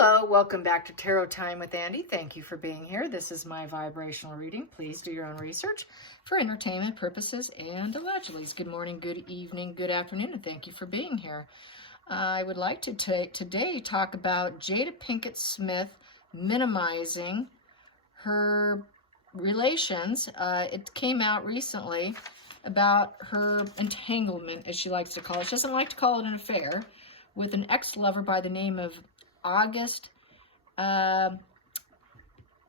Hello, welcome back to Tarot Time with Andy. Thank you for being here. This is my vibrational reading. Please do your own research for entertainment purposes and allegedly. Good morning, good evening, good afternoon, and thank you for being here. I would like to today talk about Jada Pinkett Smith minimizing her relations. It came out recently about her entanglement, as she likes to call it. She doesn't like to call it an affair, with an ex-lover by the name of August Alsina,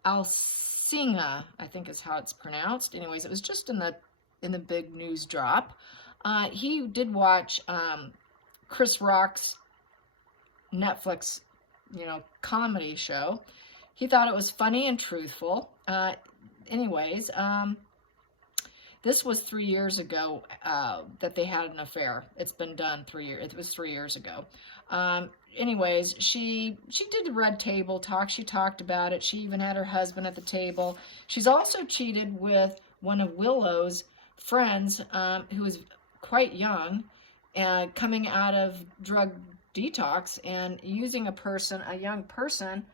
I think is how it's pronounced. Anyways, it was just in the big news drop. He did watch Chris Rock's Netflix, comedy show. He thought it was funny and truthful. This was 3 years ago that they had an affair. It's been done 3 years. It was 3 years ago. She did the red table talk. She talked about it. She even had her husband at the table. She's also cheated with one of Willow's friends, who was quite young, coming out of drug detox and using a young person,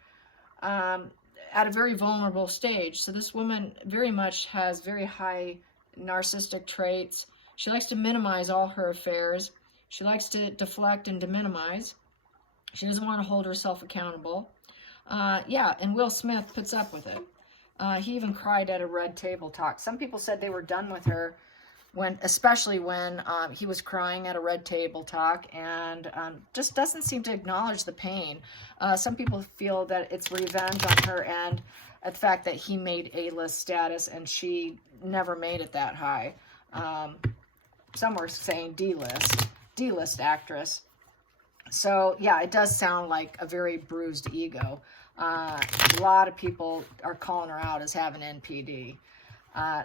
at a very vulnerable stage. So this woman very much has very high narcissistic traits. She likes to minimize all her affairs. She likes to deflect and to minimize. She doesn't want to hold herself accountable. And Will Smith puts up with it. He even cried at a red table talk. Some people said they were done with her, especially when he was crying at a red table talk, and just doesn't seem to acknowledge the pain. Some people feel that it's revenge on her and the fact that he made A-list status and she never made it that high. Some were saying D-list actress. So yeah, it does sound like a very bruised ego. A lot of people are calling her out as having NPD.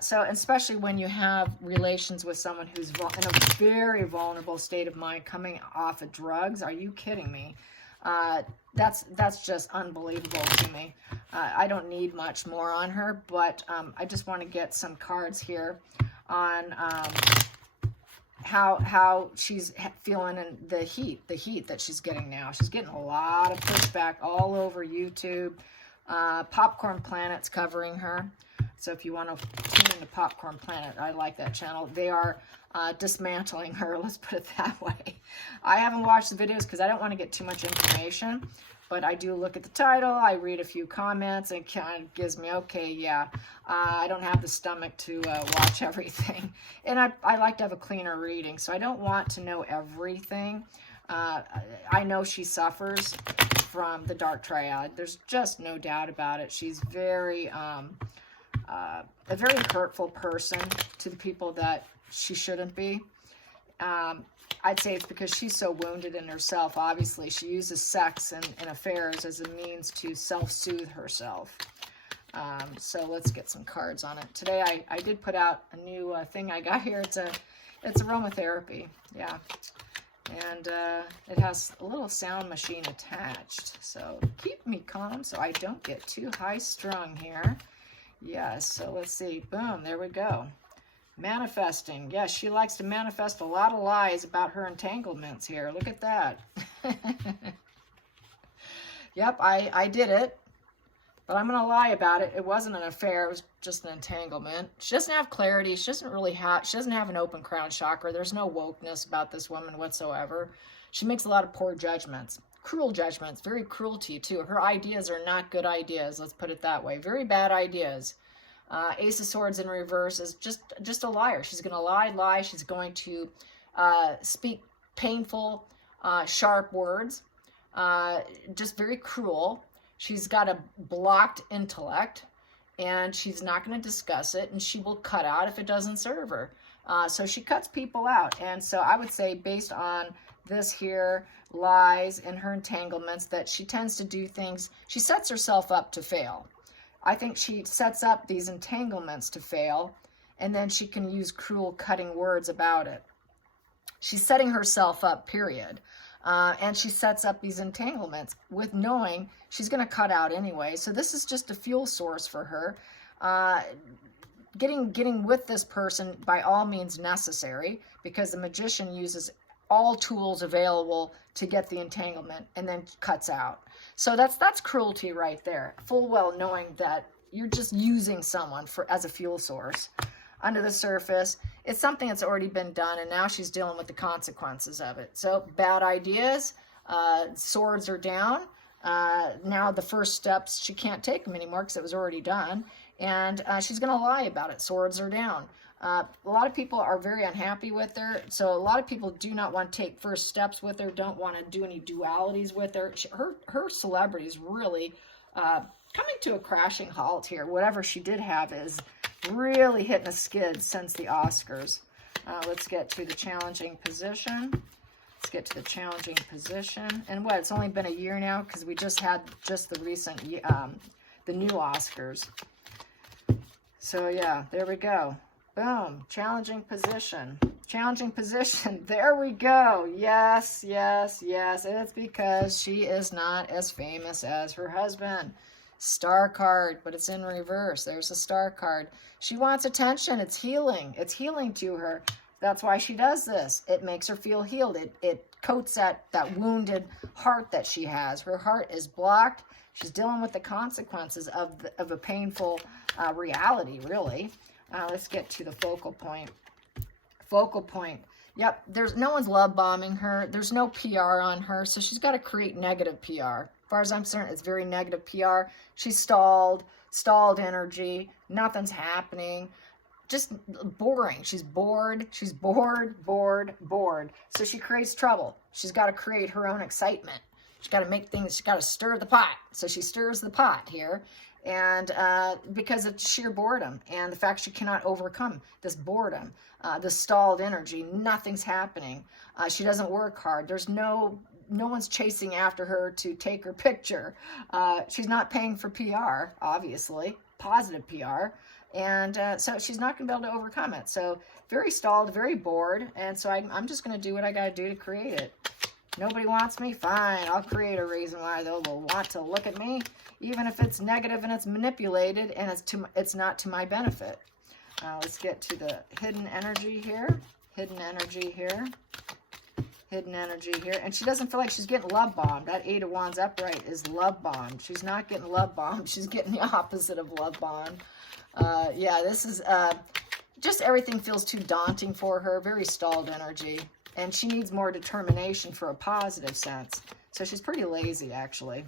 So especially when you have relations with someone who's in a very vulnerable state of mind, coming off of drugs. Are you kidding me? That's just unbelievable to me. I don't need much more on her, but I just want to get some cards here on how she's feeling in the heat that she's getting now. She's getting a lot of pushback all over YouTube. Popcorn Planet's covering her. So if you want to tune into Popcorn Planet, I like that channel. They are dismantling her, let's put it that way. I haven't watched the videos because I don't want to get too much information, but I do look at the title, I read a few comments, and it kind of gives me, okay, yeah, I don't have the stomach to watch everything. And I like to have a cleaner reading, so I don't want to know everything. I know she suffers from the dark triad. There's just no doubt about it. She's a very hurtful person to the people that she shouldn't be. I'd say it's because she's so wounded in herself. Obviously, she uses sex and affairs as a means to self-soothe herself. So let's get some cards on it. Today, I did put out a new thing I got here. It's aromatherapy, yeah. And it has a little sound machine attached. So keep me calm so I don't get too high-strung here. Yes, so let's see. Boom, there we go. Manifesting. Yes, she likes to manifest a lot of lies about her entanglements here. Look at that. Yep, I did it. But I'm going to lie about it. It wasn't an affair. It was just an entanglement. She doesn't have clarity. She doesn't have an open crown chakra. There's no wokeness about this woman whatsoever. She makes a lot of poor judgments. Cruel judgments. Very cruelty, too. Her ideas are not good ideas. Let's put it that way. Very bad ideas. Ace of Swords in reverse is just a liar. She's going to lie. She's going to speak painful, sharp words. Just very cruel. She's got a blocked intellect, and she's not going to discuss it, and she will cut out if it doesn't serve her. So she cuts people out. And so I would say, based on this here, lies and her entanglements, that she tends to do things, she sets herself up to fail. I think she sets up these entanglements to fail, and then she can use cruel, cutting words about it. She's setting herself up, period. And she sets up these entanglements with knowing she's going to cut out anyway. So this is just a fuel source for her. Getting with this person by all means necessary, because the magician uses all tools available to get the entanglement, and then cuts out. So that's cruelty right there, full well knowing that you're just using someone as a fuel source. Under the surface, it's something that's already been done, and now she's dealing with the consequences of it. So bad ideas, swords are down. Now the first steps, she can't take them anymore because it was already done, and she's going to lie about it. Swords are down. A lot of people are very unhappy with her, so a lot of people do not want to take first steps with her, don't want to do any dualities with her. Her celebrity is really coming to a crashing halt here. Whatever she did have is really hitting a skid since the Oscars. Let's get to the challenging position. Let's get to the challenging position. And what, it's only been a year now because we just had the recent, the new Oscars. So yeah, there we go. Boom, challenging position. Challenging position, there we go. Yes, yes, yes. It's because she is not as famous as her husband. Star card, but it's in reverse. There's a star card. She wants attention. It's healing. It's healing to her. That's why she does this. It makes her feel healed. It coats that wounded heart that she has. Her heart is blocked. She's dealing with the consequences of a painful reality, really. Let's get to the focal point. Focal point. Yep, no one's love bombing her. There's no PR on her, so she's got to create negative PR. As far as I'm concerned, it's very negative PR. She's stalled energy. Nothing's happening. Just boring. She's bored. She's bored. So she creates trouble. She's got to create her own excitement. She's got to make things, she's got to stir the pot. So she stirs the pot here. And because of sheer boredom and the fact she cannot overcome this boredom, the stalled energy, nothing's happening. She doesn't work hard. There's no one's chasing after her to take her picture. She's not paying for PR, obviously, positive PR. And so she's not going to be able to overcome it. So very stalled, very bored. And so I'm just going to do what I got to do to create it. Nobody wants me? Fine. I'll create a reason why they will want to look at me, even if it's negative and it's manipulated and it's not to my benefit. Let's get to the hidden energy here. Hidden energy here. Hidden energy here. And she doesn't feel like she's getting love bombed. That Eight of Wands upright is love bombed. She's not getting love bombed. She's getting the opposite of love bombed. Yeah, this is just everything feels too daunting for her. Very stalled energy. And she needs more determination for a positive sense. So she's pretty lazy, actually.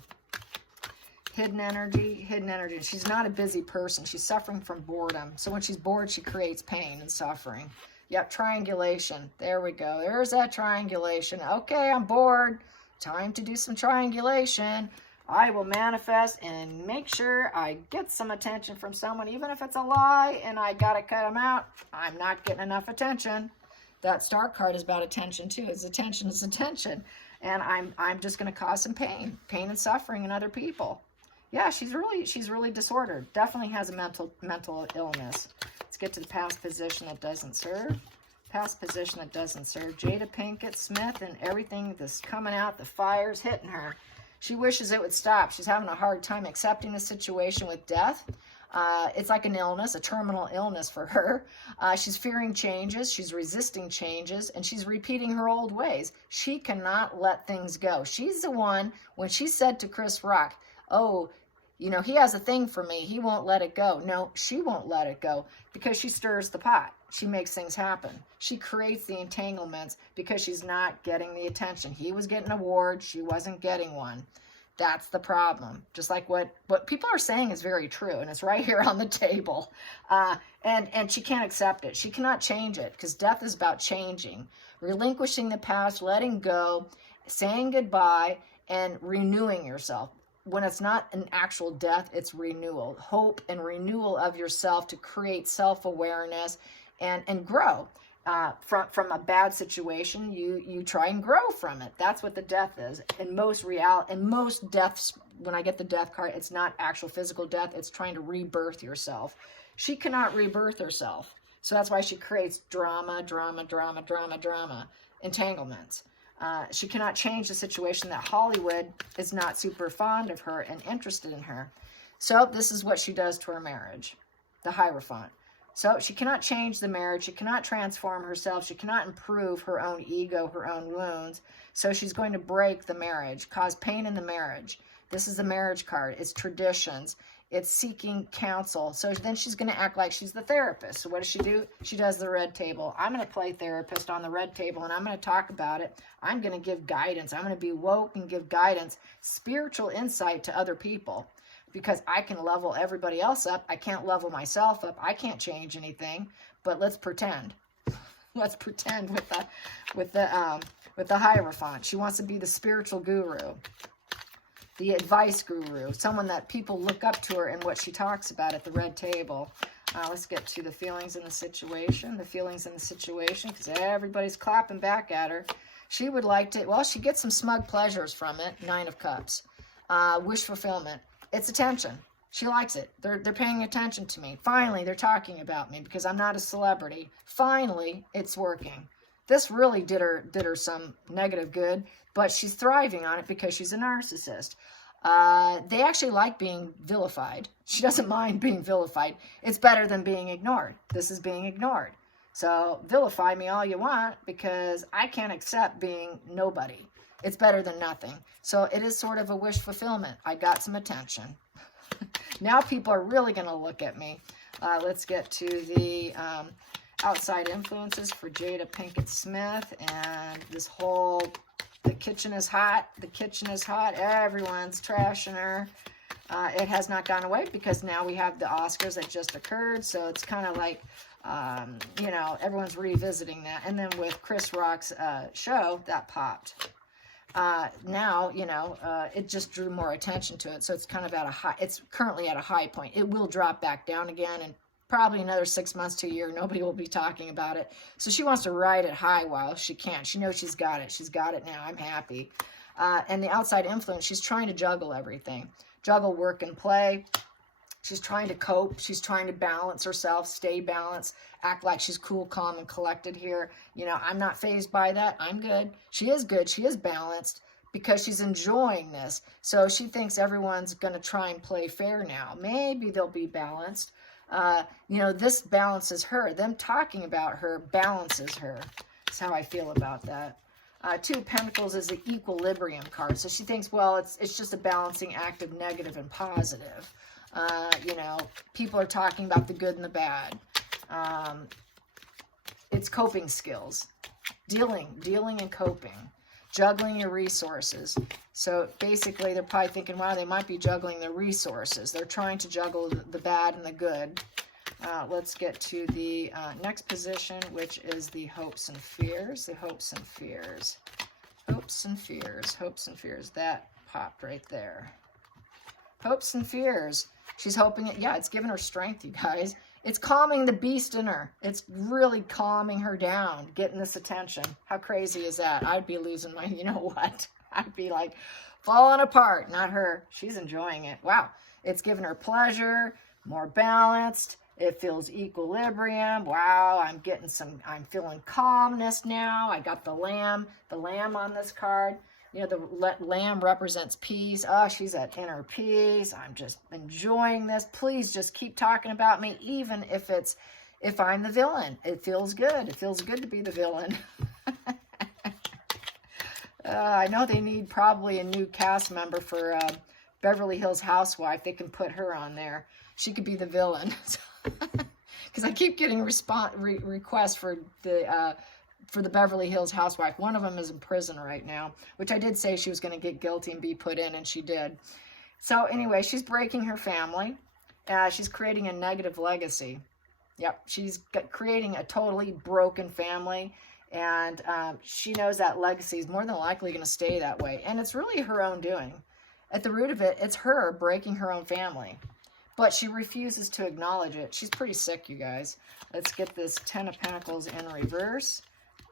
Hidden energy, hidden energy. She's not a busy person. She's suffering from boredom. So when she's bored, she creates pain and suffering. Yep, triangulation. There we go. There's that triangulation. Okay, I'm bored. Time to do some triangulation. I will manifest and make sure I get some attention from someone, even if it's a lie and I got to cut them out. I'm not getting enough attention. That star card is about attention too. It's attention is attention. And I'm just going to cause some pain and suffering in other people. Yeah, she's really disordered. Definitely has a mental illness. Let's get to the past position that doesn't serve. Past position that doesn't serve. Jada Pinkett Smith and everything that's coming out, the fire's hitting her. She wishes it would stop. She's having a hard time accepting the situation with death. It's like an illness, a terminal illness for her. She's fearing changes. She's resisting changes. And she's repeating her old ways. She cannot let things go. She's the one, when she said to Chris Rock, oh, you know, he has a thing for me. He won't let it go. No, she won't let it go because she stirs the pot. She makes things happen. She creates the entanglements because she's not getting the attention. He was getting an award. She wasn't getting one. That's the problem. Just like what people are saying is very true, and it's right here on the table. And she can't accept it. She cannot change it because death is about changing, relinquishing the past, letting go, saying goodbye, and renewing yourself. When it's not an actual death, it's renewal, hope and renewal of yourself to create self-awareness and grow. From a bad situation, you try and grow from it. That's what the death is. In most deaths, when I get the death card, it's not actual physical death. It's trying to rebirth yourself. She cannot rebirth herself. So that's why she creates drama, entanglements. She cannot change the situation that Hollywood is not super fond of her and interested in her. So this is what she does to her marriage. The Hierophant. So she cannot change the marriage. She cannot transform herself. She cannot improve her own ego, her own wounds. So she's going to break the marriage, cause pain in the marriage. This is the marriage card. It's traditions. It's seeking counsel. So then she's going to act like she's the therapist. So what does she do? She does the red table. I'm going to play therapist on the red table, and I'm going to talk about it. I'm going to give guidance. I'm going to be woke and give guidance, spiritual insight to other people, because I can level everybody else up. I can't level myself up. I can't change anything, but let's pretend. Let's pretend with the Hierophant. She wants to be the spiritual guru, the advice guru, someone that people look up to her and what she talks about at the red table. Let's get to the feelings in the situation. The feelings in the situation, because everybody's clapping back at her. She would like to, well, she gets some smug pleasures from it. 9 of Cups. Wish fulfillment. It's attention. She likes it. They're paying attention to me. Finally, they're talking about me because I'm not a celebrity. Finally, it's working. This really did her some negative good, but she's thriving on it because she's a narcissist. They actually like being vilified. She doesn't mind being vilified. It's better than being ignored. This is being ignored. So vilify me all you want, because I can't accept being nobody. It's better than nothing. So it is sort of a wish fulfillment. I got some attention. Now people are really going to look at me. Let's get to the outside influences for Jada Pinkett Smith. And this whole, the kitchen is hot. The kitchen is hot. Everyone's trashing her. It has not gone away because now we have the Oscars that just occurred. So it's kind of like, you know, everyone's revisiting that. And then with Chris Rock's show, that popped. Now, you know, it just drew more attention to it. So it's kind of at a high, it's currently at a high point. It will drop back down again, and probably another 6 months to a year, nobody will be talking about it. So she wants to ride it high while she can. She knows she's got it. She's got it now. I'm happy. And the outside influence, she's trying to juggle everything. Juggle work and play. She's trying to cope. She's trying to balance herself, stay balanced, act like she's cool, calm, and collected here. You know, I'm not fazed by that. I'm good. She is good. She is balanced because she's enjoying this. So she thinks everyone's going to try and play fair now. Maybe they'll be balanced. You know, this balances her. Them talking about her balances her. That's how I feel about that. 2 of Pentacles is the equilibrium card. So she thinks, well, it's just a balancing act of negative and positive. You know, people are talking about the good and the bad. It's coping skills. Dealing and coping. Juggling your resources. So basically, they're probably thinking, wow, they might be juggling their resources. They're trying to juggle the bad and the good. Let's get to the next position, which is the hopes and fears. The hopes and fears. Hopes and fears. Hopes and fears. That popped right there. Hopes and fears. She's hoping it. Yeah, it's giving her strength, you guys. It's calming the beast in her. It's really calming her down, getting this attention. How crazy is that? I'd be losing my, you know what? I'd be like falling apart. Not her. She's enjoying it. Wow. It's giving her pleasure, more balanced. It feels equilibrium. Wow. I'm feeling calmness now. I got the lamb on this card. You know, the lamb represents peace. Oh, she's at inner peace. I'm just enjoying this. Please just keep talking about me, even if I'm the villain. It feels good. It feels good to be the villain. I know they need probably a new cast member for Beverly Hills Housewife. They can put her on there. She could be the villain. Because I keep getting requests for the Beverly Hills Housewife. One of them is in prison right now, which I did say she was going to get guilty and be put in, and she did. So anyway, she's breaking her family. She's creating a negative legacy. Yep, she's creating a totally broken family, and she knows that legacy is more than likely going to stay that way. And it's really her own doing. At the root of it, it's her breaking her own family. But she refuses to acknowledge it. She's pretty sick, you guys. Let's get this 10 of Pentacles in reverse.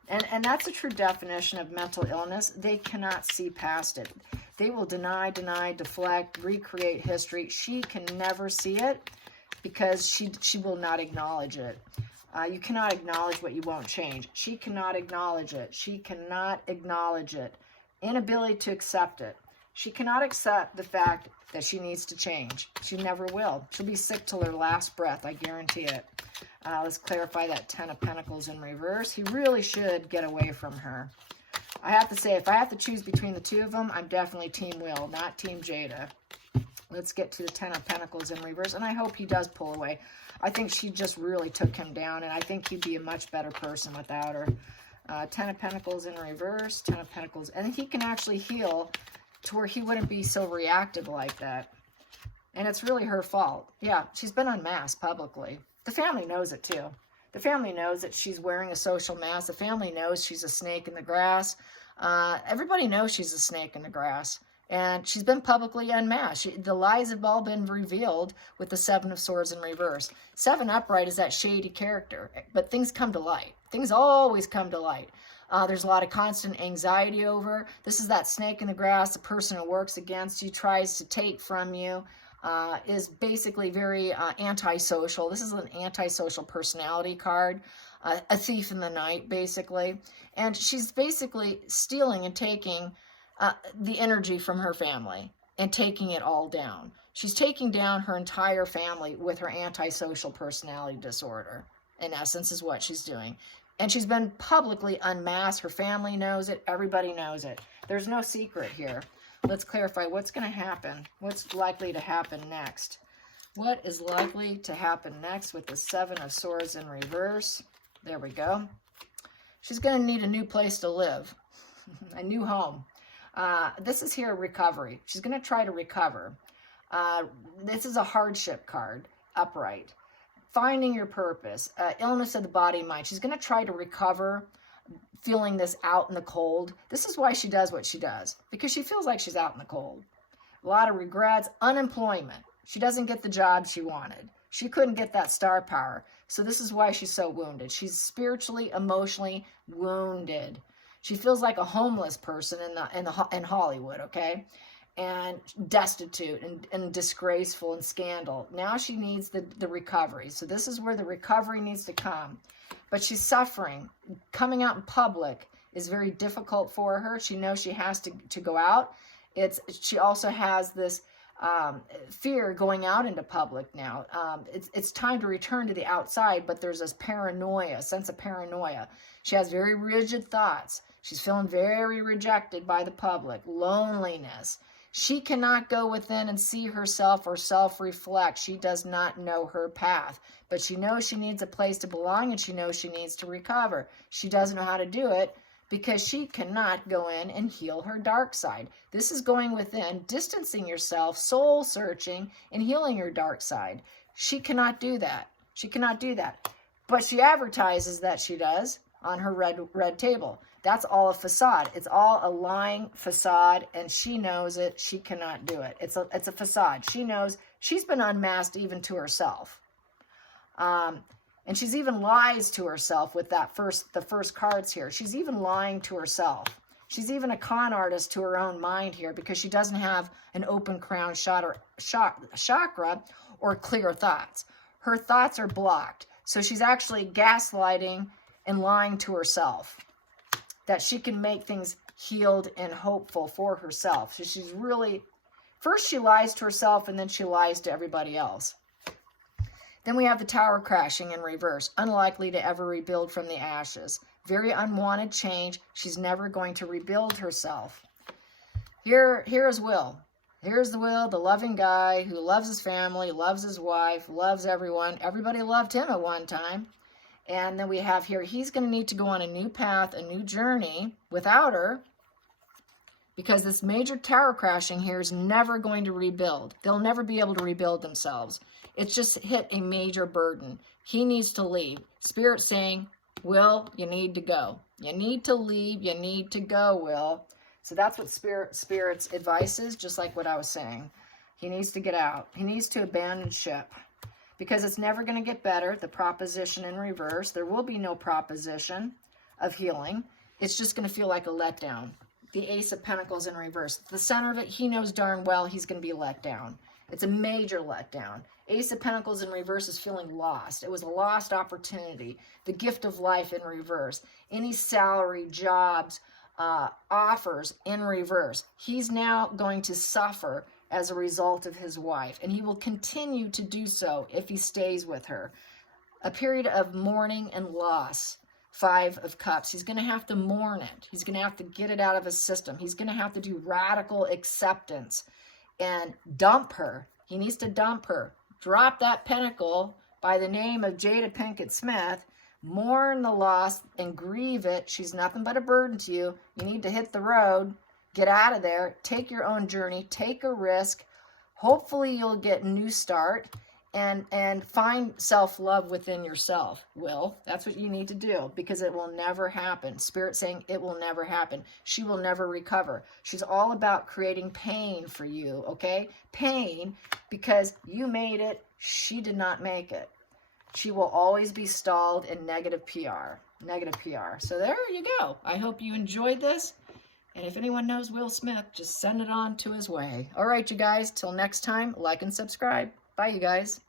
And that's a true definition of mental illness. They cannot see past it. They will deny, deflect, recreate history. She can never see it because she will not acknowledge it. You cannot acknowledge what you won't change. She cannot acknowledge it. She cannot acknowledge it. Inability to accept it. She cannot accept the fact that she needs to change. She never will. She'll be sick till her last breath. I guarantee it. Let's clarify that Ten of Pentacles in reverse. He really should get away from her. I have to say, if I have to choose between the two of them, I'm definitely Team Will, not Team Jada. Let's get to the Ten of Pentacles in reverse, and I hope he does pull away. I think she just really took him down, and I think he'd be a much better person without her. Ten of Pentacles in reverse, Ten of Pentacles, and he can actually heal to where he wouldn't be so reactive like that. And it's really her fault. Yeah, she's been unmasked publicly. The family knows it too. The family knows that she's wearing a social mask. The family knows she's a snake in the grass. Everybody knows she's a snake in the grass. And she's been publicly unmasked. The lies have all been revealed with the Seven of Swords in reverse. Seven upright is that shady character. But things come to light. Things always come to light. There's a lot of constant anxiety over. This is that snake in the grass, the person who works against you, tries to take from you. Is basically very antisocial. This is an antisocial personality card, a thief in the night, basically. And she's basically stealing and taking the energy from her family and taking it all down. She's taking down her entire family with her antisocial personality disorder, in essence, is what she's doing. And she's been publicly unmasked. Her family knows it. Everybody knows it. There's no secret here. Let's clarify what's going to happen. What's likely to happen next? What is likely to happen next with the Seven of Swords in reverse? There we go. She's going to need a new place to live, a new home. This is here recovery. She's going to try to recover. This is a hardship card, upright. Finding your purpose, illness of the body and mind. She's going to try to recover, feeling this out in the cold. This is why she does what she does, because she feels like she's out in the cold. A lot of regrets, unemployment. She doesn't get the job she wanted. She couldn't get that star power. So this is why she's so wounded. She's spiritually, emotionally wounded. She feels like a homeless person in Hollywood, okay? And destitute and disgraceful and scandal. Now she needs the recovery. So this is where the recovery needs to come. But she's suffering. Coming out in public is very difficult for her. She knows she has to go out. She also has this fear going out into public now. It's time to return to the outside, but there's this paranoia, sense of paranoia. She has very rigid thoughts. She's feeling very rejected by the public. Loneliness. She cannot go within and see herself or self-reflect. She does not know her path. But she knows she needs a place to belong, and she knows she needs to recover. She doesn't know how to do it because she cannot go in and heal her dark side. This is going within, distancing yourself, soul-searching, and healing your dark side. She cannot do that. She cannot do that. But she advertises that she does on her red table. That's all a facade. It's all a lying facade, and she knows it. She cannot do it. It's a facade. She knows she's been unmasked even to herself. And she's even lies to herself with the first cards here. She's even lying to herself. She's even a con artist to her own mind here because she doesn't have an open crown chakra or clear thoughts. Her thoughts are blocked. So she's actually gaslighting and lying to herself that she can make things healed and hopeful for herself. So she's really, first she lies to herself and then she lies to everybody else. Then we have the Tower crashing in reverse, unlikely to ever rebuild from the ashes. Very unwanted change. She's never going to rebuild herself. Here is Will. Here's the Will, the loving guy who loves his family, loves his wife, loves everyone. Everybody loved him at one time. And then we have here, he's going to need to go on a new path, a new journey without her, because this major tower crashing here is never going to rebuild. They'll never be able to rebuild themselves. It's just hit a major burden. He needs to leave. Spirit saying, Will, you need to go. You need to leave. You need to go, Will. So that's what Spirit's advice is, just like what I was saying. He needs to get out. He needs to abandon ship. Because it's never going to get better, the proposition in reverse. There will be no proposition of healing. It's just going to feel like a letdown. The Ace of Pentacles in reverse. The center of it, he knows darn well he's going to be let down. It's a major letdown. Ace of Pentacles in reverse is feeling lost. It was a lost opportunity. The gift of life in reverse. Any salary, jobs, offers in reverse. He's now going to suffer as a result of his wife, and he will continue to do so if he stays with her. a period of mourning and loss. 5 of Cups. He's going to have to mourn it. He's going to have to get it out of his system. He's going to have to do radical acceptance and dump her. He needs to dump her. Drop that pentacle by the name of Jada Pinkett Smith. Mourn the loss and grieve it. She's nothing but a burden to you. You need to hit the road. Get out of there. Take your own journey. Take a risk. Hopefully you'll get a new start and find self-love within yourself, Will. That's what you need to do, because it will never happen. Spirit saying it will never happen. She will never recover. She's all about creating pain for you, okay? Pain because you made it. She did not make it. She will always be stalled in negative PR. Negative PR. So there you go. I hope you enjoyed this. And if anyone knows Will Smith, just send it on to his way. All right, you guys. Till next time, like and subscribe. Bye, you guys.